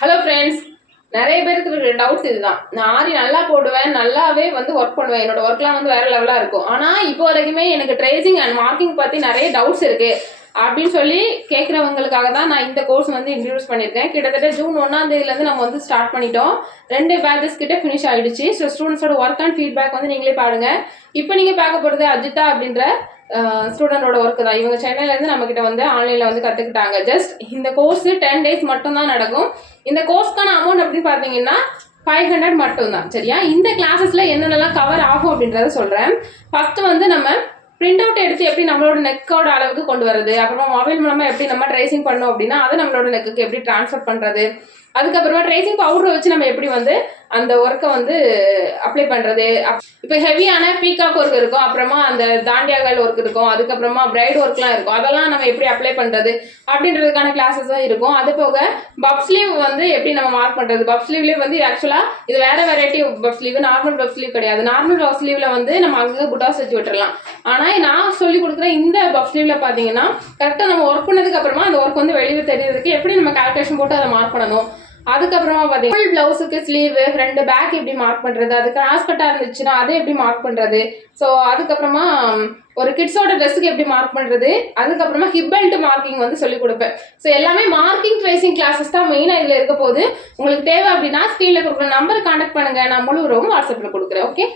Hello friends நிறைய பேருக்கு இருக்கிற டவுட்ஸ் இதுதான். நான் ஆரி நல்லா போடுவேன் நல்லாவே வந்து ஒர்க் பண்ணுவேன். என்னோட ஒர்க்லாம் வந்து வேற லெவலாக இருக்கும். ஆனால் இப்போ வரைக்குமே எனக்கு ட்ரேசிங் அண்ட் மார்க்கிங் பற்றி நிறைய டவுட்ஸ் இருக்கு. அப்படின்னு சொல்லி கேட்குறவங்களுக்காக தான் நான் இந்த கோர்ஸ் வந்து இன்ட்ரடியூஸ் பண்ணியிருக்கேன். கிட்டத்தட்ட ஜூன் ஒன்றாம் தேதியிலேருந்து நம்ம வந்து ஸ்டார்ட் பண்ணிட்டோம். ரெண்டு பேட்சஸ் கிட்ட ஃபினிஷ் ஆகிடுச்சு ஸோ ஸ்டூடெண்ட்ஸோட ஒர்க் அண்ட் ஃபீட்பேக் வந்து நீங்களே பாருங்கள் இப்போ நீங்கள் பார்க்க போகிறது அஜிதா அப்படின்ற ஸ்டூடெண்டோட ஒர்க் தான். இவங்க சென்னையிலேருந்து நம்ம கிட்ட வந்து ஆன்லைனில் வந்து கற்றுக்கிட்டாங்க ஜஸ்ட் இந்த கோர்ஸ் டென் டேஸ் மட்டும்தான் நடக்கும். இந்த கோர்ஸ்க்கான அமௌண்ட் அப்படின்னு பார்த்தீங்கன்னா ஃபைவ் ஹண்ட்ரட் மட்டும்தான். சரியா? இந்த கிளாஸஸில் என்னென்னலாம் கவர் ஆகும் அப்படின்றத சொல்கிறேன் ஃபஸ்ட்டு வந்து நம்ம பிரிண்ட் அவுட் எடுத்து எப்படி நம்மளோட நெக்கோட அளவுக்கு கொண்டு வரது அப்புறமா மொபைல் மூலமா எப்படி நம்ம ட்ரேசிங் பண்ணோம் அப்படின்னா அதை நம்மளோட நெக்குக்கு எப்படி ட்ரான்ஸ்ஃபர் பண்றது? அதுக்கப்புறமா ட்ரேசிங் பவுடரை வச்சு நம்ம எப்படி வந்து அந்த ஒர்க்கை வந்து அப்ளை பண்றது? இப்போ ஹெவியான பீகாக் ஒர்க் இருக்கும். அப்புறமா அந்த தாண்டியாகல் ஒர்க் இருக்கும். அதுக்கப்புறமா பிரைட் ஒர்க்லாம் இருக்கும். அதெல்லாம் நம்ம எப்படி அப்ளை பண்றது? அப்படின்றதுக்கான கிளாஸஸும் இருக்கும். அது போக பப் ஸ்லீவ் வந்து எப்படி நம்ம மார்க் பண்றது? பப் ஸ்லீவ்லேயே வந்து ஆக்சுவலா இது வேற variety puff sleeve normal puff sleeve கிடையாது. நார்மல் பப் ஸ்லீவ்ல வந்து நம்ம அங்கங்க புட்டாஸ் வச்சு விட்டுறலாம். ஆனால் நான் சொல்லி கொடுக்குற இந்த பஃப் லீவில் பார்த்தீங்கன்னா கரெக்டாக நம்ம ஒர்க் பண்ணதுக்கு அப்புறமா அந்த ஒர்க் வந்து வெளியே தெரியறதுக்கு எப்படி நம்ம கால்குலேஷன் போட்டு அதை மார்க் பண்ணணும்? அதுக்கப்புறமா பார்த்தீங்கன்னா ஃபுல் ப்ளவுஸுக்கு ஸ்லீவ் ஃப்ரண்ட் பேக் எப்படி மார்க் பண்ணுறது அது கிராஸ் கட்டாக இருந்துச்சுன்னா அதை எப்படி மார்க் பண்ணுறது ஸோ அதுக்கப்புறமா ஒரு கிட்ஸோட ட்ரெஸ்ஸுக்கு எப்படி மார்க் பண்ணுறது அதுக்கப்புறமா ஹிப் பெல்ட் மார்க்கிங் வந்து சொல்லி கொடுப்பேன். ஸோ எல்லாமே மார்க்கிங் ட்ரேசிங் கிளாஸஸ் தான் மெயினாக இதில் இருக்க போது உங்களுக்கு தேவை அப்படின்னா ஸ்க்ரீனில் கொடுக்குற நம்பர் கான்டாக்ட் பண்ணுங்கள் நான் முழு உறவும் வாட்ஸ்அப்பில் கொடுக்குறேன். ஓகே